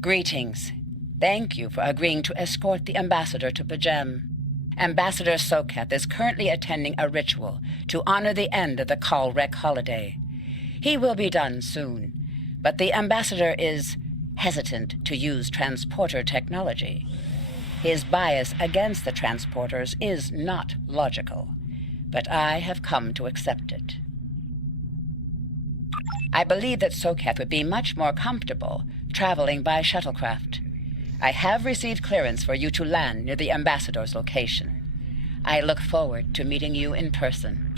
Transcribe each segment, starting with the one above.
Greetings. Thank you for agreeing to escort the ambassador to Pajem. Ambassador Soketh is currently attending a ritual to honor the end of the Kalrek holiday. He will be done soon, but the ambassador is hesitant to use transporter technology. His bias against the transporters is not logical, but I have come to accept it. I believe that Soketh would be much more comfortable traveling by shuttlecraft. I have received clearance for you to land near the ambassador's location. I look forward to meeting you in person.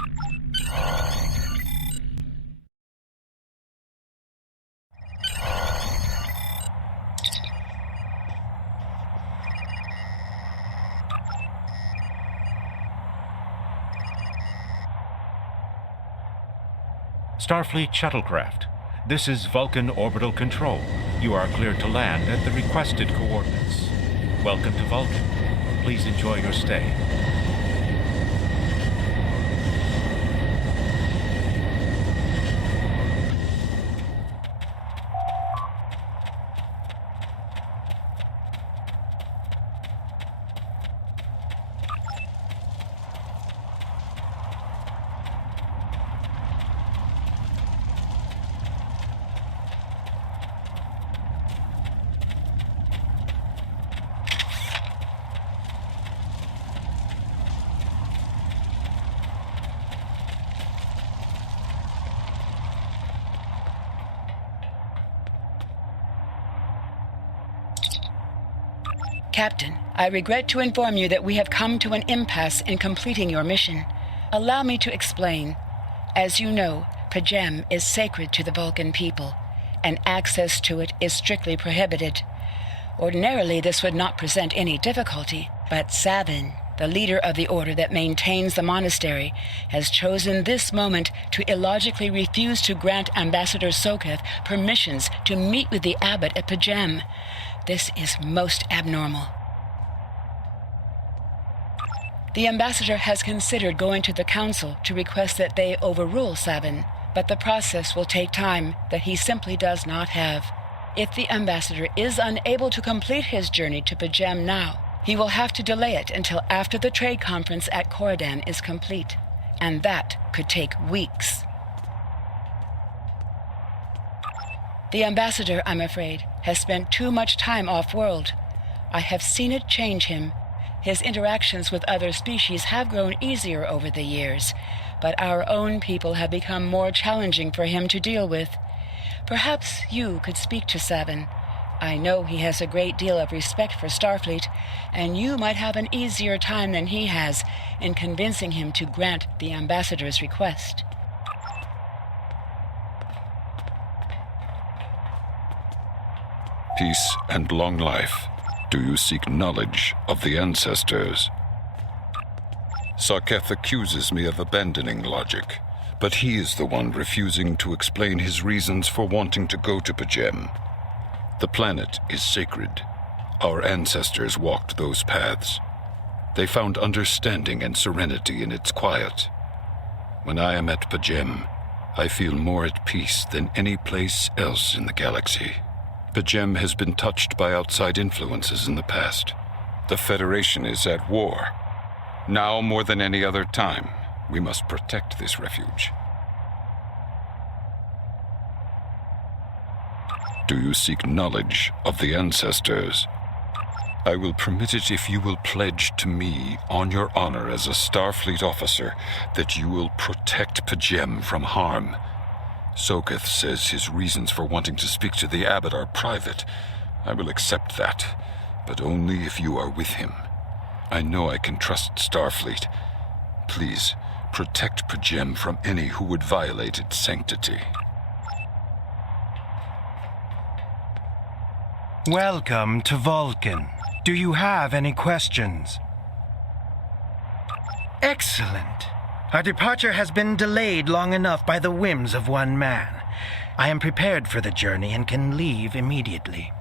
Starfleet shuttlecraft. This is Vulcan Orbital Control. You are cleared to land at the requested coordinates. Welcome to Vulcan. Please enjoy your stay. Captain, I regret to inform you that we have come to an impasse in completing your mission. Allow me to explain. As you know, Pajem is sacred to the Vulcan people, and access to it is strictly prohibited. Ordinarily, this would not present any difficulty, but Savin, the leader of the order that maintains the monastery, has chosen this moment to illogically refuse to grant Ambassador Soketh permissions to meet with the abbot at Pajem. This is most abnormal. The ambassador has considered going to the council to request that they overrule Savin, but the process will take time that he simply does not have. If the ambassador is unable to complete his journey to Pajem now, he will have to delay it until after the trade conference at Coridan is complete, and that could take weeks. The ambassador, I'm afraid, has spent too much time off-world. I have seen it change him. His interactions with other species have grown easier over the years, but our own people have become more challenging for him to deal with. Perhaps you could speak to Savin. I know he has a great deal of respect for Starfleet, and you might have an easier time than he has in convincing him to grant the ambassador's request. Peace and long life. Do you seek knowledge of the ancestors? Soketh accuses me of abandoning logic, but he is the one refusing to explain his reasons for wanting to go to Pajem. The planet is sacred. Our ancestors walked those paths. They found understanding and serenity in its quiet. When I am at Pajem, I feel more at peace than any place else in the galaxy. Pajem has been touched by outside influences in the past. The Federation is at war. Now more than any other time, we must protect this refuge. Do you seek knowledge of the ancestors? I will permit it if you will pledge to me, on your honor as a Starfleet officer, that you will protect Pajem from harm. Soketh says his reasons for wanting to speak to the abbot are private. I will accept that, but only if you are with him. I know I can trust Starfleet. Please, protect Pajem from any who would violate its sanctity. Welcome to Vulcan. Do you have any questions? Excellent. Our departure has been delayed long enough by the whims of one man. I am prepared for the journey and can leave immediately.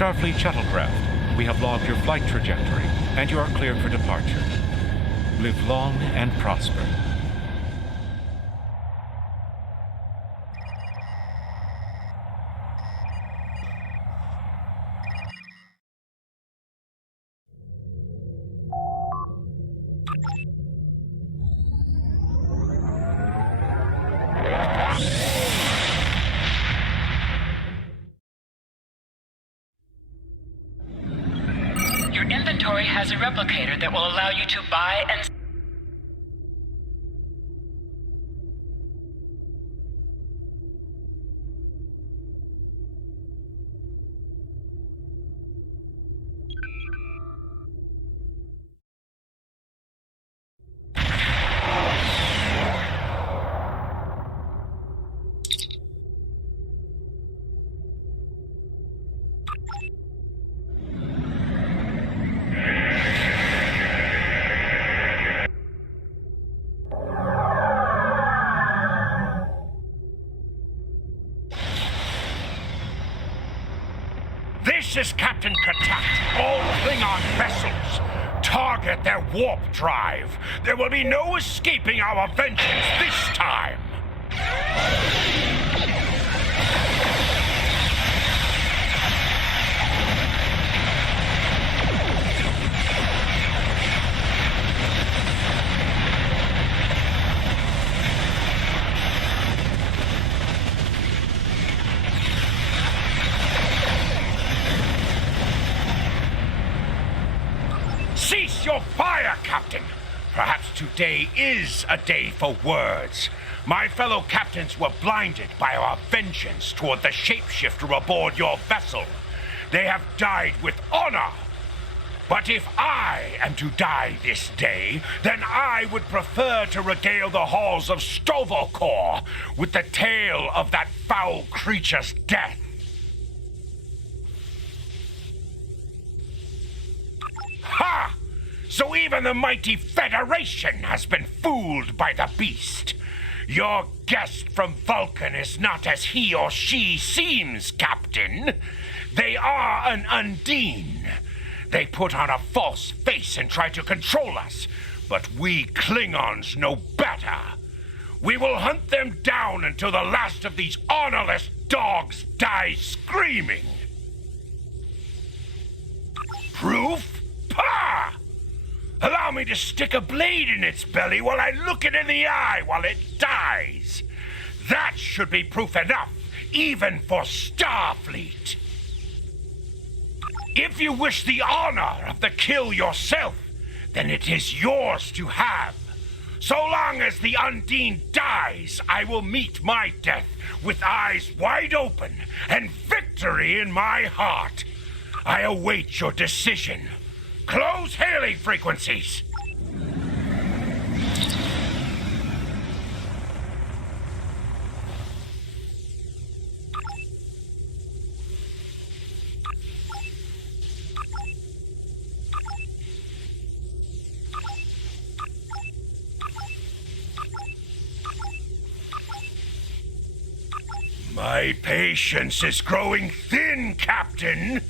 Starfleet shuttlecraft, we have logged your flight trajectory, and you are cleared for departure. Live long and prosper. Your inventory has a replicator that will allow you to buy and... This is Captain Katat. All Klingon vessels, target their warp drive. There will be no escaping our vengeance this time. Cease your fire, Captain! Perhaps today is a day for words. My fellow captains were blinded by our vengeance toward the shapeshifter aboard your vessel. They have died with honor. But if I am to die this day, then I would prefer to regale the halls of Stovokor with the tale of that foul creature's death. Ha! So even the mighty Federation has been fooled by the beast. Your guest from Vulcan is not as he or she seems, Captain. They are an Undine. They put on a false face and try to control us, but we Klingons know better. We will hunt them down until the last of these honorless dogs dies screaming. Proof? Pah! Allow me to stick a blade in its belly while I look it in the eye while it dies. That should be proof enough, even for Starfleet. If you wish the honor of the kill yourself, then it is yours to have. So long as the Undine dies, I will meet my death with eyes wide open and victory in my heart. I await your decision. Close hailing frequencies. My patience is growing thin, Captain.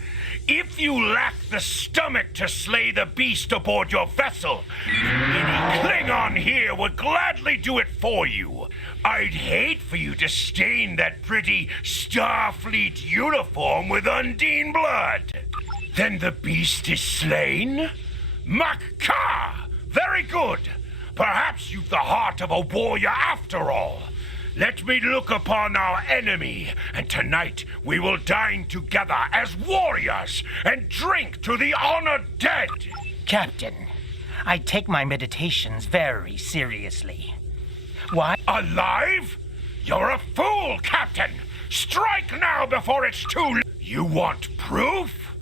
If you lack the stomach to slay the beast aboard your vessel, any Klingon here would gladly do it for you. I'd hate for you to stain that pretty Starfleet uniform with Undine blood. Then the beast is slain? Makka! Very good. Perhaps you've the heart of a warrior after all. Let me look upon our enemy, and tonight we will dine together as warriors and drink to the honored dead. Captain, I take my meditations very seriously. Why? Alive? You're a fool, Captain! Strike now before it's too late! You want proof?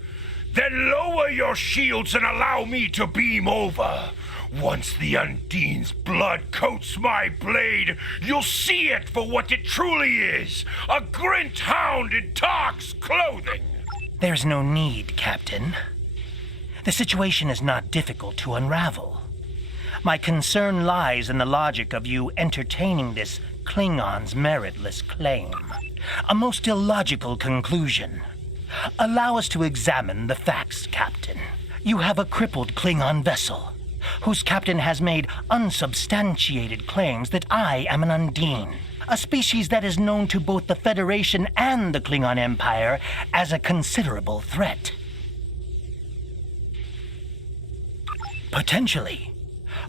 Then lower your shields and allow me to beam over. Once the Undine's blood coats my blade, you'll see it for what it truly is. A Grint hound in Tark's clothing. There's no need, Captain. The situation is not difficult to unravel. My concern lies in the logic of you entertaining this Klingon's meritless claim. A most illogical conclusion. Allow us to examine the facts, Captain. You have a crippled Klingon vessel, whose captain has made unsubstantiated claims that I am an Undine, a species that is known to both the Federation and the Klingon Empire as a considerable threat. Potentially,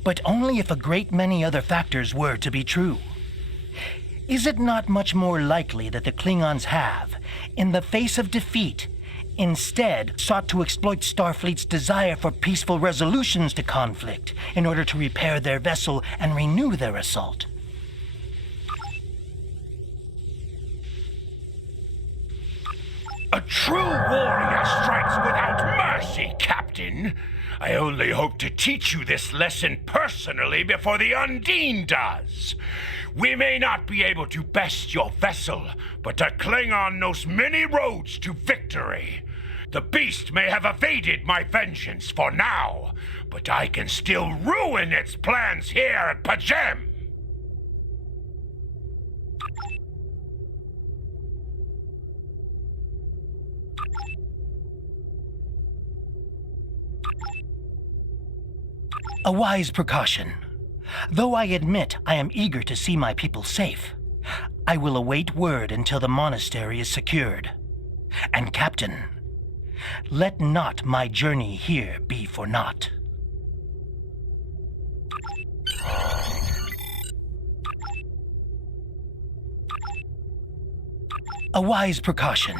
but only if a great many other factors were to be true. Is it not much more likely that the Klingons have, in the face of defeat, instead sought to exploit Starfleet's desire for peaceful resolutions to conflict in order to repair their vessel and renew their assault? A true warrior strikes without mercy, Captain. I only hope to teach you this lesson personally before the Undine does. We may not be able to best your vessel, but a Klingon knows many roads to victory. The beast may have evaded my vengeance for now, but I can still ruin its plans here at Pajem. A wise precaution. Though I admit I am eager to see my people safe, I will await word until the monastery is secured. And Captain, let not my journey here be for naught. A wise precaution.